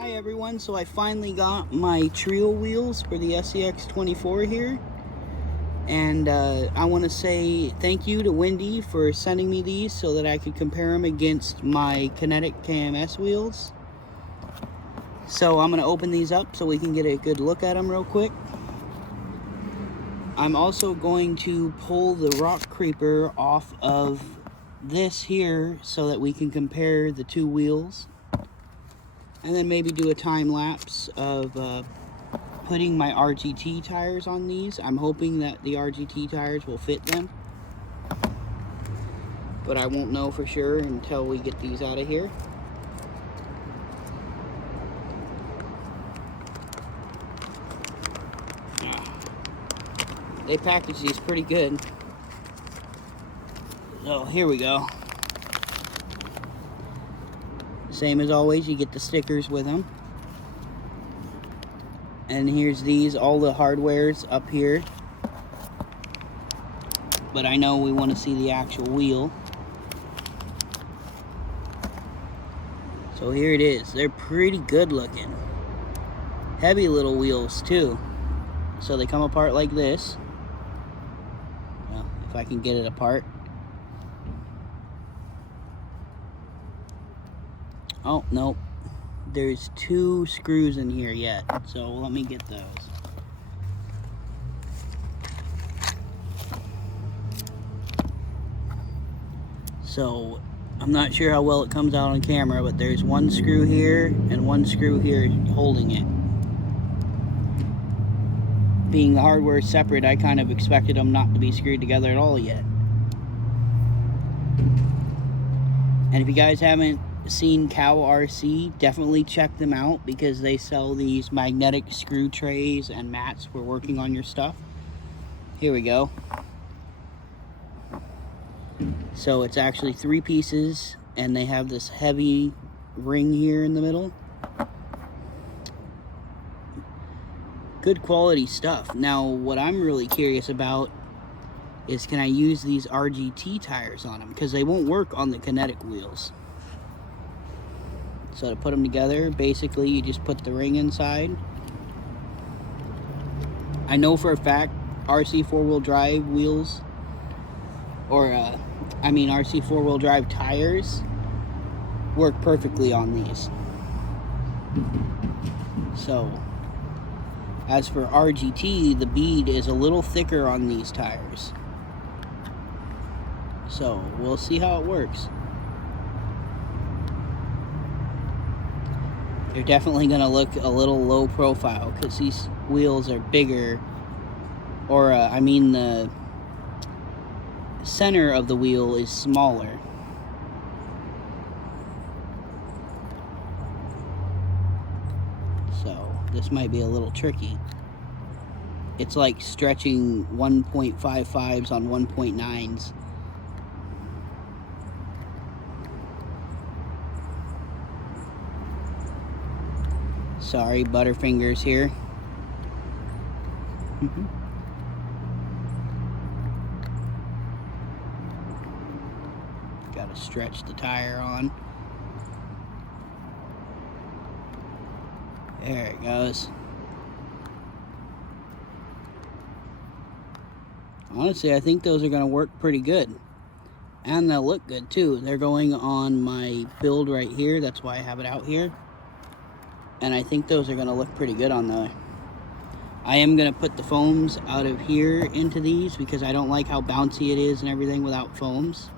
Hi everyone, so I finally got my Treal wheels for the Scx24 here, and I want to say thank you to Wendy for sending me these so that I could compare them against my Kinetic-kms wheels. So I'm going to open these up so we can get a good look at them real quick. I'm also going to pull the rock creeper off of this here so that we can compare the two wheels. And then maybe do a time lapse of putting my RGT tires on these. I'm hoping that the RGT tires will fit them, but I won't know for sure until we get these out of here. They package these pretty good. So here we go. Same as always, you get the stickers with them. And here's these, all the hardware's up here. But I know we want to see the actual wheel. So here it is. They're pretty good looking. Heavy little wheels too. So they come apart like this. Well, if I can get it apart. Oh, nope. There's two screws in here yet, so let me get those. So, I'm not sure how well it comes out on camera, but there's one screw here and one screw here holding it. Being the hardware separate, I kind of expected them not to be screwed together at all yet. And if you guys haven't seen Cow RC, definitely check them out because they sell these magnetic screw trays and mats for working on your stuff. Here we go. So it's actually 3 pieces and they have this heavy ring here in the middle. Good quality stuff. Now what I'm really curious about is, can I use these RGT tires on them, because they won't work on the Kinetic wheels. So to put them together, basically you just put the ring inside. I know for a fact RC 4-wheel drive wheels, or RC 4-wheel drive tires work perfectly on these. So as for RGT, the bead is a little thicker on these tires. So we'll see how it works. They're definitely going to look a little low profile because these wheels are bigger, or the center of the wheel is smaller. So this might be a little tricky. It's like stretching 1.55s on 1.9s. Sorry, Butterfingers here. Gotta stretch the tire on. There it goes. Honestly, I think those are gonna work pretty good. And they'll look good too. They're going on my build right here. That's why I have it out here. And I think those are going to look pretty good on there. I am going to put the foams out of here into these because I don't like how bouncy it is and everything without foams.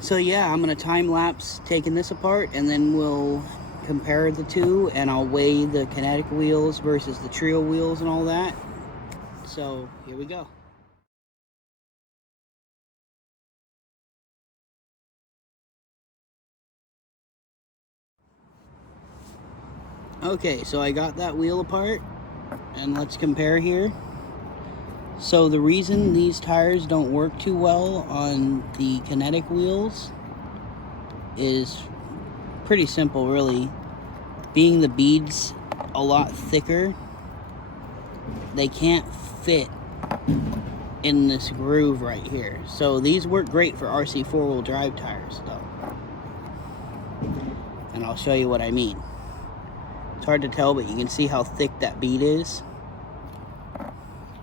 So yeah, I'm going to time lapse taking this apart, and then we'll compare the two, and I'll weigh the Kinetic wheels versus the Treal wheels and all that. So here we go. Okay, so I got that wheel apart, and let's compare here. So the reason these tires don't work too well on the Kinetic wheels is pretty simple, really. Being the beads a lot thicker, they can't fit in this groove right here. So these work great for RC 4-wheel drive tires though. And I'll show you what I mean. hard to tell, but you can see how thick that bead is.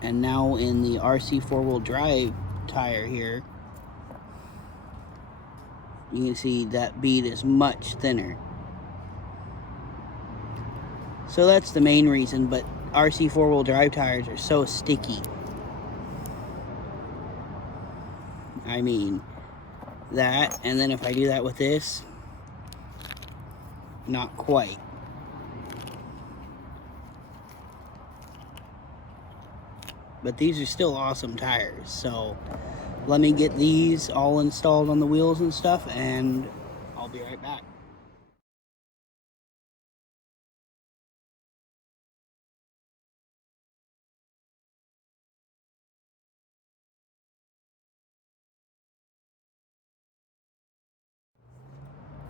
And now in the RC four-wheel drive tire here, you can see that bead is much thinner. So that's the main reason, but RC four-wheel drive tires are so sticky. I mean, that, and then if I do that with this, not quite. But these are still awesome tires, so let me get these all installed on the wheels and stuff, and I'll be right back.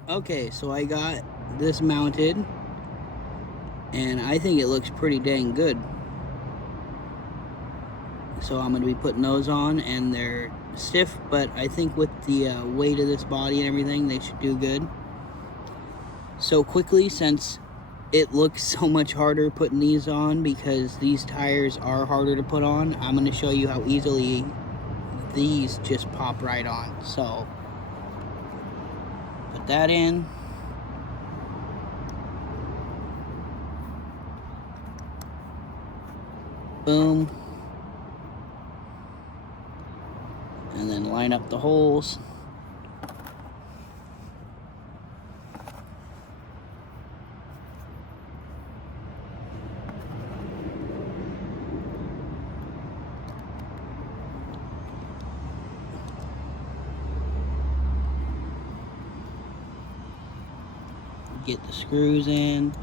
Okay, so I got this mounted, and I think it looks pretty dang good. So I'm going to be putting those on, and they're stiff, but I think with the weight of this body and everything, they should do good. So quickly, since it looks so much harder putting these on because these tires are harder to put on, I'm going to show you how easily these just pop right on. So put that in. Boom. And then line up the holes. Get the screws in.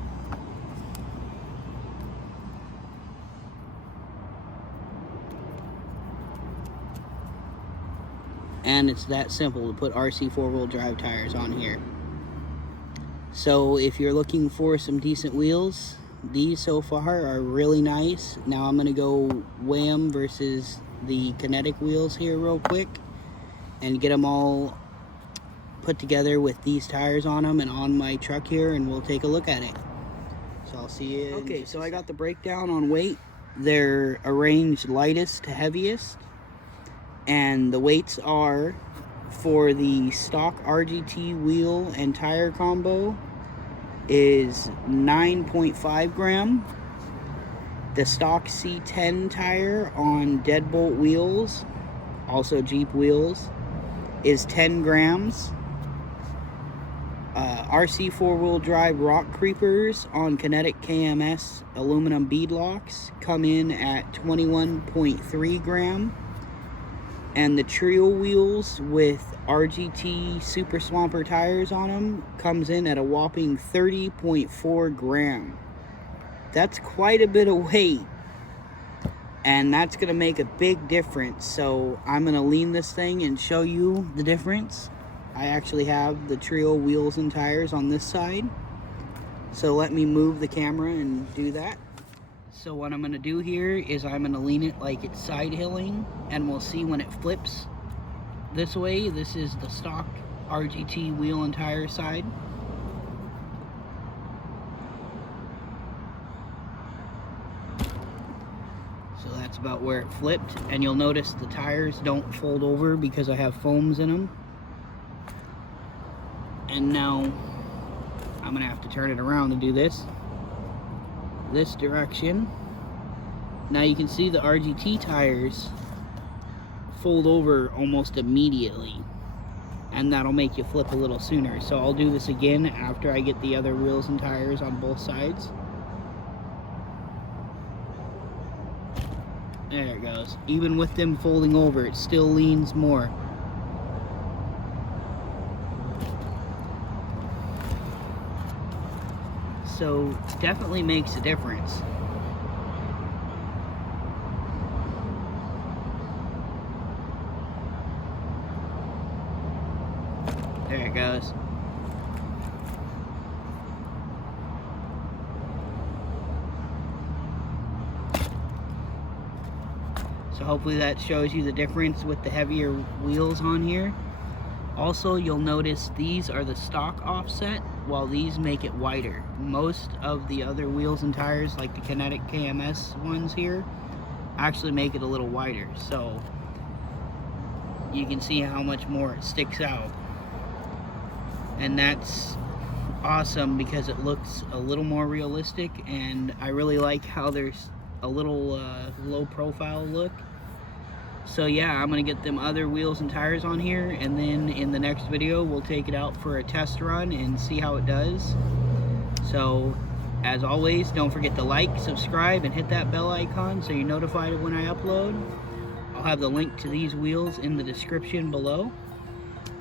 And it's that simple to put RC four-wheel drive tires on here. So if you're looking for some decent wheels, these so far are really nice. Now I'm going to go weigh them versus the Kinetic wheels here real quick and get them all put together with these tires on them and on my truck here, and we'll take a look at it. So I'll see you. Okay, so I got the breakdown on weight. They're arranged lightest to heaviest. And the weights are, for the stock RGT wheel and tire combo, is 9.5 gram. The stock C10 tire on deadbolt wheels, also Jeep wheels, is 10 grams. RC four-wheel drive rock creepers on Kinetic-kms aluminum beadlocks come in at 21.3 gram. And the Treal wheels with RGT Super Swamper tires on them comes in at a whopping 30.4 gram. That's quite a bit of weight, and that's going to make a big difference. So I'm going to lean this thing and show you the difference. I actually have the Treal wheels and tires on this side, so let me move the camera and do that. So what I'm going to do here is I'm going to lean it like it's side hilling, and we'll see when it flips this way. This is the stock RGT wheel and tire side. So that's about where it flipped, and you'll notice the tires don't fold over because I have foams in them. And now I'm going to have to turn it around to do this direction. Now you can see the RGT tires fold over almost immediately, and that'll make you flip a little sooner. So I'll do this again after I get the other wheels and tires on both sides. There it goes. Even with them folding over, it still leans more. So definitely makes a difference. There it goes. So hopefully that shows you the difference with the heavier wheels on here. Also, you'll notice these are the stock offset, while these make it wider. Most of the other wheels and tires, like the Kinetic-kms ones here, actually make it a little wider. So you can see how much more it sticks out. And that's awesome because it looks a little more realistic, and I really like how there's a little low profile look. So yeah, I'm gonna get them other wheels and tires on here, and then in the next video we'll take it out for a test run and see how it does. So as always, don't forget to like, subscribe, and hit that bell icon so you're notified of when I upload. I'll have the link to these wheels in the description below,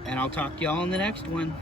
and I'll talk to y'all in the next one.